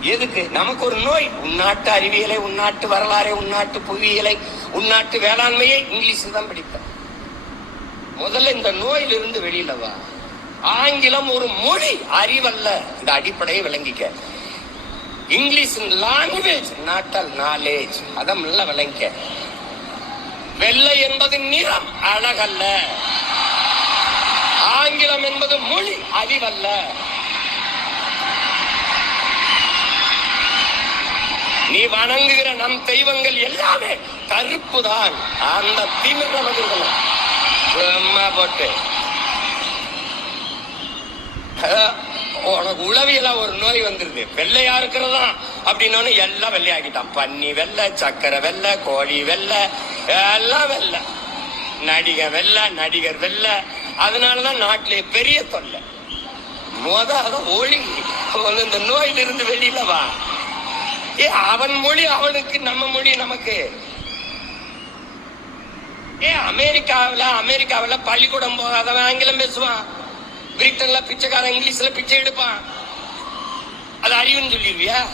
எதுக்கு? நமக்கு ஒரு நோய். உள்நாட்டு அறிவியலை, உள்நாட்டு வரலாறை, உள்நாட்டு புவியியலை, உள்நாட்டு வேளாண்மையை இங்கிலீஷில் தான் படிப்பேன். முதல்ல இந்த நோயிலிருந்து வெளியில வா. ஆங்கிலம் ஒரு மொழி, அறிவல்ல. இந்த அடிப்படையை விளங்கிக்க. English language, not knowledge. அதான் நல்லா விளங்கிக்க. வெள்ளை என்பது நிறம், அழகல்ல. ஆங்கிலம் என்பது மொழி, அறிவல்ல. நீ வணங்குகிற நம் தெய்வங்கள் எல்லாமே கருப்பு தான். அந்த திமிர மகிழ்கள் போட்டு உனக்கு உளவியலா ஒரு நோய் வந்துருது. வெள்ளையா இருக்கிறதா அப்படின்னு எல்லாம் வெள்ளையாக்கிட்டான். பன்னி வெள்ளை, சக்கரை வெள்ளை, கோழி வெள்ளை, எல்லாம் வெள்ளை. நடிகர் வெள்ளை, நடிகர் வெள்ளை. அதனாலதான் நாட்டிலே பெரிய தொல்லை. ஒளி இந்த நோயிலிருந்து வெளியில வா. அவன் மொழி அவனுக்கு, நம்ம மொழி நமக்கு. அமெரிக்காவில் பள்ளிக்கூடம் போகாதவன் ஆங்கிலம் பேசுவான். பிரிட்டன்ல பிச்சைக்காரன் இங்கிலீஷ்ல பிச்சை எடுப்பான். அது அறிவுன்னு சொல்லிடுவியா?